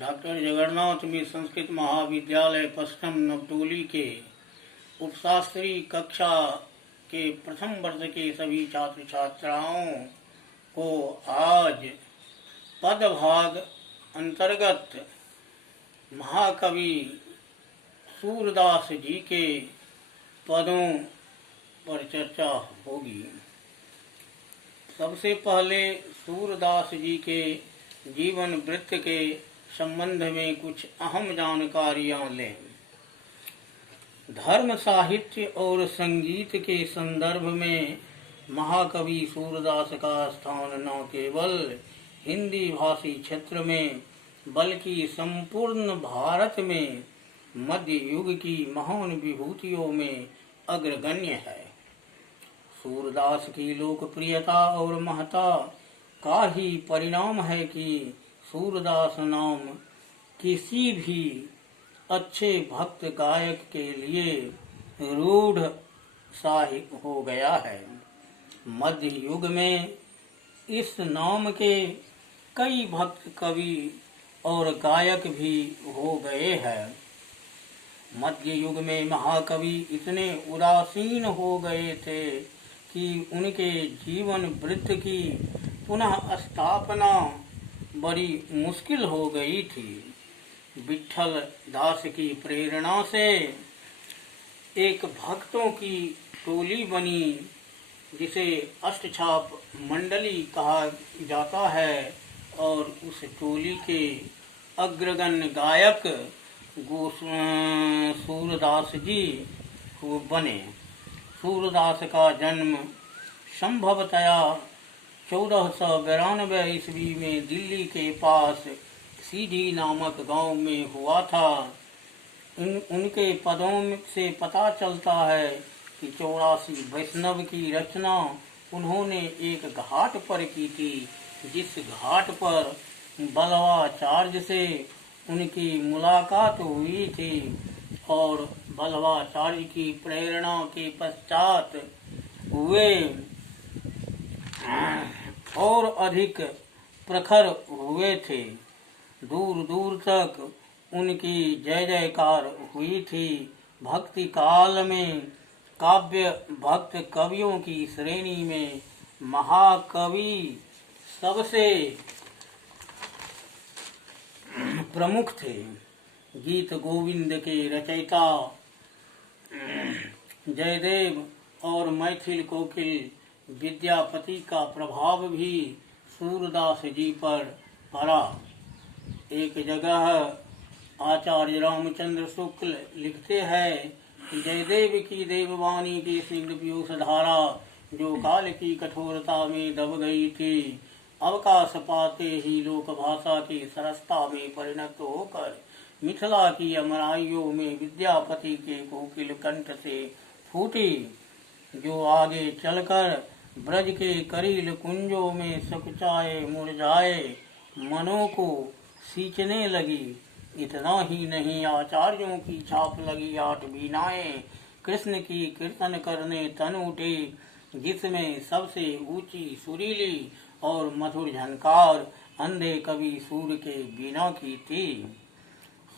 Doctor Jagannath Mishra Sanskrit महाविद्यालय पश्चिम नवटोली के उपशास्त्री कक्षा के प्रथम वर्ष के सभी छात्र छात्राओं को आज पदभाग अंतर्गत महाकवि सूरदास जी के पदों पर चर्चा होगी। सबसे पहले सूरदास जी के जीवन वृत्त के संबंध में कुछ अहम जानकारियां लें। धर्म, साहित्य और संगीत के संदर्भ में महाकवि सूरदास का स्थान न केवल हिंदी भाषी क्षेत्र में बल्कि संपूर्ण भारत में मध्य युग की महान विभूतियों में अग्रगण्य है। सूरदास की लोकप्रियता और महत्ता का ही परिणाम है कि सूरदास नाम किसी भी अच्छे भक्त गायक के लिए रूढ़ सा हो गया है। मध्य युग में इस नाम के कई भक्त कवि और गायक भी हो गए हैं। मध्य युग में महाकवि इतने उदासीन हो गए थे कि उनके जीवन वृत्त की पुनः स्थापना बड़ी मुश्किल हो गई थी। विठल दास की प्रेरणा से एक भक्तों की टोली बनी जिसे अष्टछाप मंडली कहा जाता है और उस टोली के अग्रगण्य गायक सूरदास जी को बने। सूरदास का जन्म संभवतया 1492 ईस्वी में दिल्ली के पास सीधी नामक गांव में हुआ था। उनके पदों से पता चलता है कि 84 वैष्णव की रचना उन्होंने एक घाट पर की थी, जिस घाट पर बल्लवाचार्य से उनकी मुलाकात हुई थी और बल्लवाचार्य की प्रेरणा के पश्चात वे और अधिक प्रखर हुए थे। दूर दूर तक उनकी जय जयकार हुई थी। भक्ति काल में काव्य भक्त कवियों की श्रेणी में महाकवि सबसे प्रमुख थे। गीत गोविंद के रचयिता जयदेव और मैथिल कोकिल विद्यापति का प्रभाव भी सूरदास जी पर पड़ा। एक जगह आचार्य रामचंद्र शुक्ल लिखते हैं कि जयदेव की देववाणी की स्निग्ध पीयूष धारा जो काल की कठोरता में दब गई थी, अवकाश पाते ही लोक भाषा की सरसता में परिणत होकर मिथिला की अमराइयों में विद्यापति के कोकिल कंठ से फूटी, जो आगे चलकर ब्रज के करील कुंजों में सकुचाए मुरझाए मनों को सींचने लगी। इतना ही नहीं, आचार्यों की छाप लगी 8 बीनाएं कृष्ण की कीर्तन करने तन उठे, जिसमें सबसे ऊंची सुरीली और मधुर झनकार अंधे कवि सूर के बीना की थी।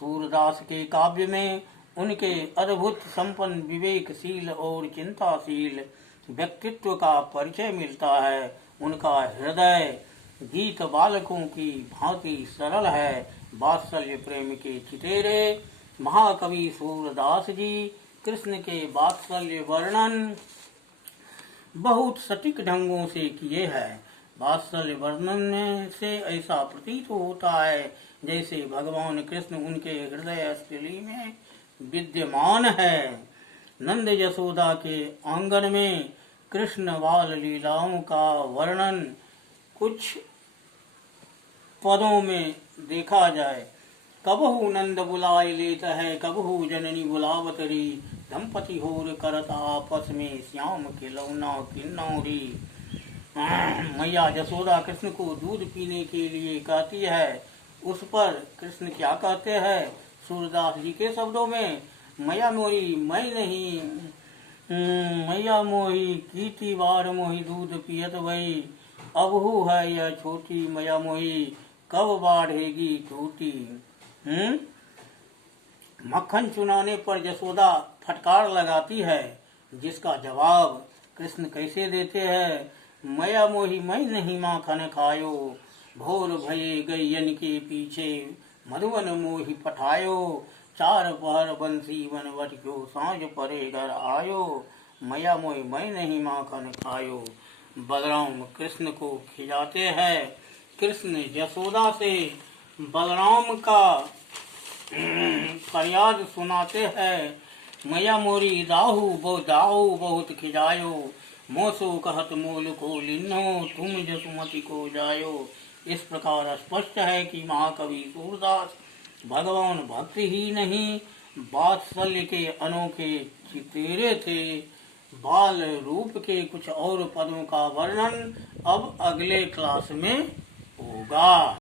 सूरदास के काव्य में उनके अद्भुत संपन्न विवेकशील और चिंताशील व्यक्तित्व का परिचय मिलता है। उनका हृदय गीत बालकों की भांति सरल है। वात्सल्य प्रेम के चितेरे महाकवि सूरदास जी कृष्ण के वात्सल्य वर्णन बहुत सटीक ढंगों से किए हैं। वात्सल्य वर्णन से ऐसा प्रतीत होता है जैसे भगवान कृष्ण उनके हृदय स्थली में विद्यमान है। नंद यशोदा के आंगन में कृष्ण बाल लीलाओं का वर्णन कुछ पदों में देखा जाए। कबहू नंद बुलाए लेत है, कबहू जननी बुलावतरी, दंपति होर करत आपस में श्याम खिलौना किन्नौरी। मैया यशोदा कृष्ण को दूध पीने के लिए कहती है। उस पर कृष्ण क्या कहते हैं सूरदास जी के शब्दों में, मैया मोही मैं नहीं, मैया मोही कीती बार मोही दूध पियत वही, अबहू है यह छोटी मैया मोही कब बाढ़ेगी टूटी। मक्खन चुनाने पर यशोदा फटकार लगाती है, जिसका जवाब कृष्ण कैसे देते हैं। मया मोही मैं नहीं माखन खायो, भोर भये गैयन के पीछे मधुवन मोही पठायो। चार पहर बंसी वन वटियो, सांझ परे घर आयो। मया मोही मैं नहीं माखन खायो। बलराम कृष्ण को खिलाते हैं। कृष्ण यशोदा से बलराम का फरियाद सुनाते हैं। मया मोरी दाहू बहुत खिजायो, मोसो कहत मोल को लिन्नो, तुम जसुमति को जायो। इस प्रकार स्पष्ट है कि महाकवि सूरदास भगवान भक्ति ही नहीं वात्सल्य के अनोखे चितेरे थे। बाल रूप के कुछ और पदों का वर्णन अब अगले क्लास में होगा।